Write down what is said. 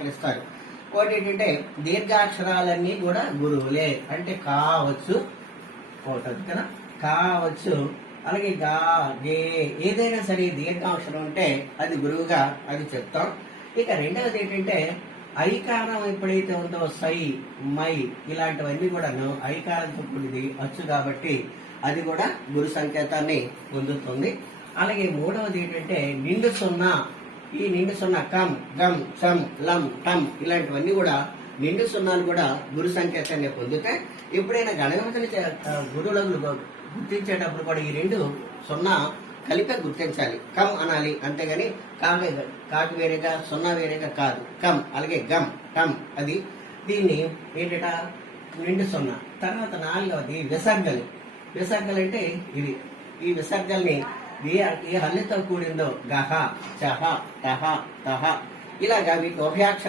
పిలుస్తారు. ఒకటి ఏంటంటే దీర్ఘాక్షరాలన్నీ కూడా గురువులే. అంటే కావచ్చు ఒకటి కదా, కావచ్చు. అలాగే గా, గే ఏదైనా సరే దీర్ఘాక్షరం ఉంటే అది గురువుగా అది చెప్తాం. ఇక రెండవది ఏంటంటే ఐకారం ఎప్పుడైతే ఉందో సై, మై ఇలాంటివన్నీ కూడాను ఐకారంతో కూడిది అచ్చు కాబట్టి అది కూడా గురు సంకేతాన్ని పొందుతుంది. అలాగే మూడవది ఏంటంటే నిండు సున్నా. ఈ నిండు సున్నా కం, గం, చం, లం, టం ఇలాంటివన్నీ కూడా నిండు సున్నాలు కూడా గురు సంకేతాన్ని పొందుతాయి. ఎప్పుడైనా గణగణతలు గురువులకు గుర్తించేటప్పుడు కూడా ఈ రెండు సున్నా కలిపే గుర్తించాలి. కం అనాలి, అంతేగాని కాకి వేరేగా సున్నా వేరేగా కాదు. కం. అలాగే గం, టం అది దీన్ని ఏంటట నిండు సున్నా. తర్వాత నాలుగవది విసర్గలు. విసర్గలు అంటే ఇవి. ఈ విసర్గల్ని ఏ హల్లితో కూడిందో గహ, చహ, టహ, తహ ఇలాగా వీటి ఉభయాక్ష